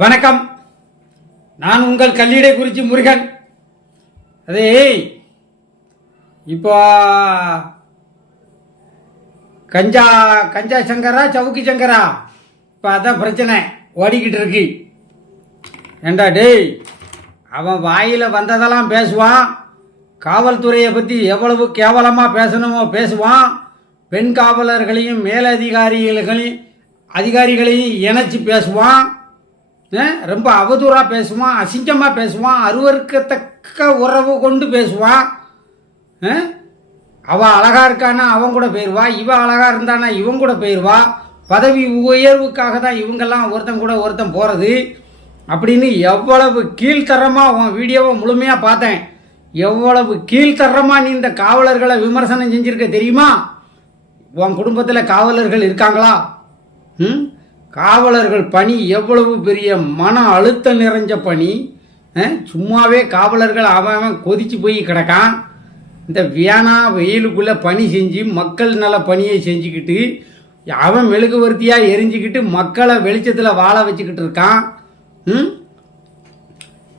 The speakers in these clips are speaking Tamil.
வணக்கம். நான் உங்கள் கல்லிடைக்குறிச்சி முருகன். அதே இப்போ கஞ்சா கஞ்சா சங்கரா சவுக்கு சங்கரா இப்போ அதான் பிரச்சனை ஓடிக்கிட்டு இருக்கு. ஏண்டா டேய், அவன் வாயில் வந்ததெல்லாம் பேசுவான். காவல்துறையை பற்றி எவ்வளவு கேவலமாக பேசணுமோ பேசுவான். பெண் காவலர்களையும் அதிகாரிகளையும் இணைச்சி பேசுவான். ரொம்ப அவதூறாக பேசுவான், அசிங்கமாக பேசுவான், அருவருக்கத்தக்க உறவு கொண்டு பேசுவான். அவள் அழகா இருக்கானா அவன் கூட போயிடுவா, இவன் அழகா இருந்தானா இவன் கூட போயிடுவா. பதவி உயர்வுக்காக தான் இவங்கெல்லாம் ஒருத்தன் போகிறது அப்படின்னு எவ்வளவு கீழ்த்தரமாக உன் வீடியோவை முழுமையாக பார்த்தேன். எவ்வளவு கீழ்த்தரமாக நீ இந்த காவலர்களை விமர்சனம் செஞ்சிருக்க தெரியுமா? உன் குடும்பத்தில் காவலர்கள் இருக்காங்களா? காவலர்கள் பணி எவ்வளவு பெரிய மன அழுத்தம் நிறைஞ்ச பணி. சும்மாவே காவலர்கள் அவன் கொதிச்சு போய் கிடக்கான். இந்த வெயிலுக்குள்ளே பணி செஞ்சு மக்கள் நல பணியை செஞ்சுக்கிட்டு அவன் மெழுகுவர்த்தியாக எரிஞ்சுக்கிட்டு மக்களை வெளிச்சத்தில் வாழ வச்சுக்கிட்டு இருக்கான்.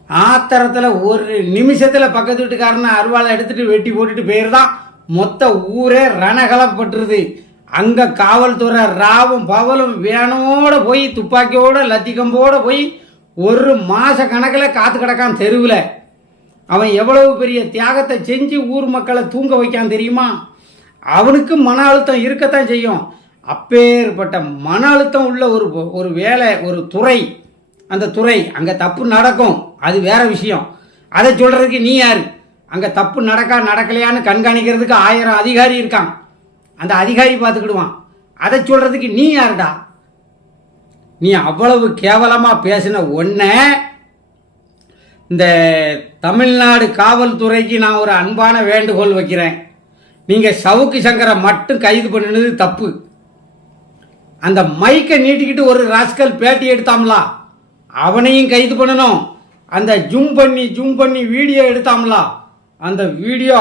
ஆத்திரத்தில் ஒரு நிமிஷத்தில் பக்கத்து வீட்டுக்காரனை அருவாளை எடுத்துட்டு வெட்டி போட்டுட்டு போயிருந்தான். மொத்த ஊரே ரணகலப்பட்டுருது. அங்கே காவல்துறை ராவும் பவலும் வேனோட போய் துப்பாக்கியோட லத்திகம்போட போய் ஒரு மாத கணக்கில் காத்து கிடக்கான் தெருவில். அவன் எவ்வளவு பெரிய தியாகத்தை செஞ்சு ஊர் மக்களை தூங்க வைக்கான் தெரியுமா? அவனுக்கு மன அழுத்தம் இருக்கத்தான் செய்யும். அப்பேற்பட்ட மன அழுத்தம் உள்ள ஒரு வேலை, ஒரு துறை, அந்த துறை அங்கே தப்பு நடக்கும், அது வேற விஷயம். அதை சொல்றதுக்கு நீ யாரு? அங்கே தப்பு நடக்கலையான்னு கண்காணிக்கிறதுக்கு 1000 அதிகாரி இருக்கான். அந்த அதிகாரி பார்த்துக்கிடுவான். அதை சொல்றதுக்கு நீ யாருடா? நீ அவ்வளவு கேவலமாக பேசின ஒன்ன இந்த தமிழ்நாடு காவல்துறைக்கு நான் ஒரு அன்பான வேண்டுகோள் வைக்கிறேன். நீங்கள் சவுக்கு சங்கரை மட்டும் கைது பண்ணினது தப்பு. அந்த மைக்கை நீட்டிக்கிட்டு ஒரு ராஸ்கல் பேட்டி எடுத்தாம்லா, அவனையும் கைது பண்ணணும். அந்த ஜூம் பண்ணி வீடியோ எடுத்தாம்லா, அந்த வீடியோ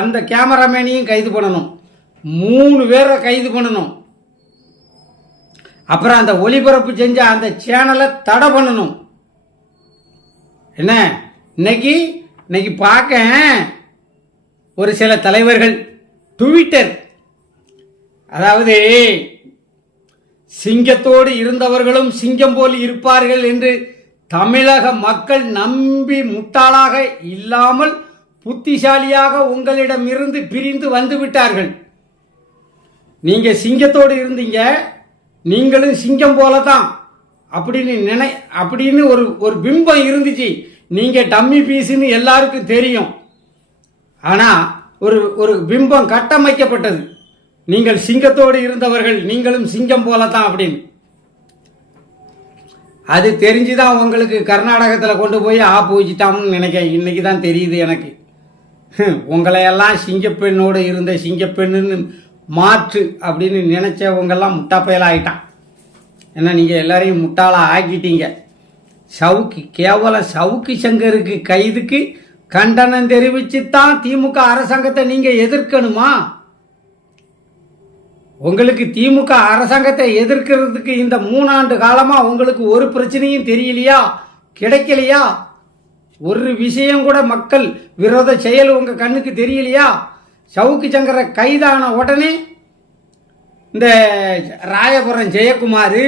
அந்த கேமராமேனையும் கைது பண்ணணும். 3 பேரை கைது பண்ணணும். அப்புறம் அந்த ஒளிபரப்பு செஞ்ச அந்த சேனலை தடை பண்ணணும். என்ன இன்னைக்கு பார்க்க ஒரு சில தலைவர்கள் ட்விட்டர், அதாவது சிங்கத்தோடு இருந்தவர்களும் சிங்கம் போல் இருப்பார்கள் என்று தமிழக மக்கள் நம்பி முட்டாளாக இல்லாமல் புத்திசாலியாக உங்களிடமிருந்து பிரிந்து வந்து விட்டார்கள். நீங்க சிங்கத்தோடு இருந்தீங்க, நீங்களும் சிங்கம் போல தான் அப்படின்னு ஒரு பிம்பம் இருந்துச்சு. நீங்க டம்மி பீஸ்ன்னு எல்லாருக்கும் தெரியும். ஆனா ஒரு பிம்பம் கட்டமைக்கப்பட்டது, நீங்கள் சிங்கத்தோடு இருந்தவர்கள், நீங்களும் சிங்கம் போல தான் அப்படின்னு. அது தெரிஞ்சுதான் உங்களுக்கு கர்நாடகத்தில் கொண்டு போய் ஆப்பு வச்சுட்டான்னு நினைக்க இன்னைக்கு தான் தெரியுது எனக்கு. உங்களையெல்லாம் சிங்கப்பெண்ணோடு இருந்த சிங்கப்பெண்ணுன்னு மாற்று அப்படின்னு நினைச்சவங்கெல்லாம் முட்டாப்பயலாக ஆகிட்டான். ஏன்னா நீங்கள் எல்லாரையும் முட்டாளாக ஆக்கிட்டீங்க. கேவலம் சவுக்கு சங்கருக்கு கைதுக்கு கண்டனம் தெரிவிச்சுத்தான் திமுக அரசாங்கத்தை நீங்கள் எதிர்க்கணுமா? உங்களுக்கு திமுக அரசாங்கத்தை எதிர்க்கிறதுக்கு இந்த 3 ஆண்டு காலமாக உங்களுக்கு ஒரு பிரச்சனையும் தெரியலையா, கிடைக்கலையா? ஒரு விஷயம் கூட மக்கள் விரோத செயல் உங்கள் கண்ணுக்கு தெரியலையா? சவுக்கு சங்கர கைதான உடனே இந்த ராயபுரம் ஜெயக்குமார்,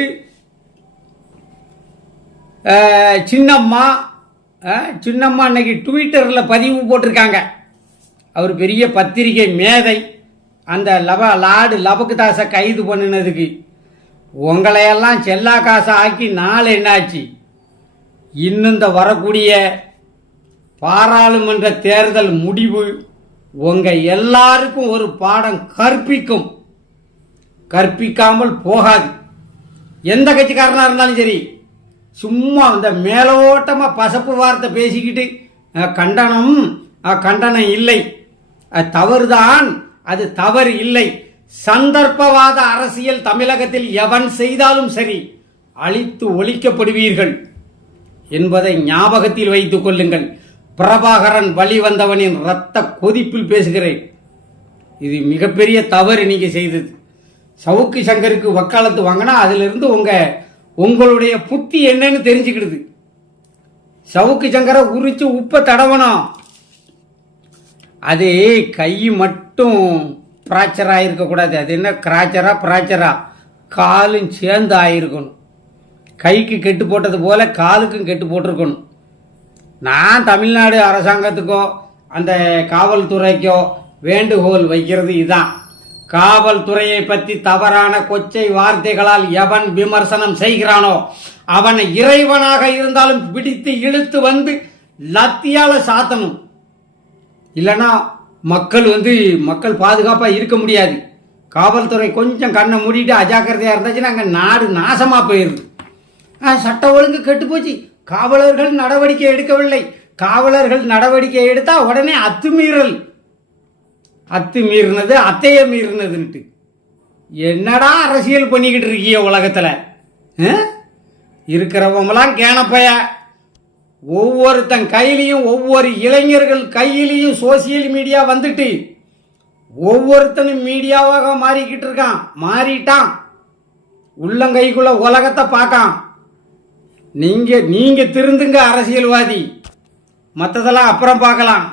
சின்னம்மா இன்னைக்கு ட்விட்டரில் பதிவு போட்டிருக்காங்க. அவர் பெரிய பத்திரிகை மேதை. அந்த லார்டு லபக்குதாசை கைது பண்ணினதுக்கு உங்களையெல்லாம் செல்லா காசை ஆக்கி நாள் என்னாச்சு? இன்னும் இந்த வரக்கூடிய பாராளுமன்ற தேர்தல் முடிவு உங்க எல்லாருக்கும் ஒரு பாடம் கற்பிக்காமல் போகாது. எந்த கட்சிக்காரனா இருந்தாலும் சரி, சும்மா இந்த மேலோட்டமா பசப்பு வார்த்தை பேசிக்கிட்டு கண்டனம் இல்லை, அது தவறுதான், அது தவறு இல்லை. சந்தர்ப்பவாத அரசியல் தமிழகத்தில் எவன் செய்தாலும் சரி அழித்து ஒழிக்கப்படுவீர்கள் என்பதை ஞாபகத்தில் வைத்துக் கொள்ளுங்கள். பிரபாகரன் வழி வந்தவனின் இரத்த கொதிப்பில் பேசுகிறேன். இது மிகப்பெரிய தவறு நீங்க செய்தது. சவுக்கு சங்கருக்கு வக்காலத்து வாங்கினா அதிலிருந்து உங்களுடைய புத்தி என்னன்னு தெரிஞ்சுக்கிடுது. சவுக்கு சங்கரை உரிச்சு உப்பை தடவணும். அது கை மட்டும் பிராக்சர் ஆகிருக்கக்கூடாது. அது என்ன கிராச்சரா பிராக்சரா, காலும் சேர்ந்து ஆகிருக்கணும். கைக்கு கெட்டு போட்டது போல காலுக்கும் கெட்டு போட்டிருக்கணும். நான் தமிழ்நாடு அரசாங்கத்துக்கோ அந்த காவல்துறைக்கோ வேண்டுகோள் வைக்கிறது இதான். காவல்துறையை பற்றி தவறான கொச்சை வார்த்தைகளால் எவன் விமர்சனம் செய்கிறானோ அவனை இறைவனாக இருந்தாலும் பிடித்து இழுத்து வந்து லத்தியால சாத்தணும். இல்லைன்னா மக்கள் பாதுகாப்பாக இருக்க முடியாது. காவல்துறை கொஞ்சம் கண்ணை மூடிட்டு அஜாக்கிரதையாக இருந்துச்சுன்னா அங்கே நாடு நாசமாக போயிடுது. சட்ட ஒழுங்கு கெட்டு போச்சு, காவலர்கள் நடவடிக்கை எடுக்கவில்லை. காவலர்கள் நடவடிக்கை எடுத்தா உடனே அத்துமீறினது அத்தைய மீறினதுன்ட்டு என்னடா அரசியல் பண்ணிக்கிட்டு இருக்கிய உலகத்தில்? இருக்கிறவங்களாம் கேனப்பைய. ஒவ்வொருத்தன் கையிலையும் ஒவ்வொரு இளைஞர்கள் கையிலையும் சோசியல் மீடியா வந்துட்டு ஒவ்வொருத்தனும் மீடியாவாக மாறிக்கிட்டு இருக்கான். மாறிட்டான். உள்ளங்கைக்குள்ள உலகத்தை பார்க்கான். நீங்க திருந்துங்க அரசியல்வாதி, மற்றதெல்லாம் அப்புறம் பார்க்கலாம்.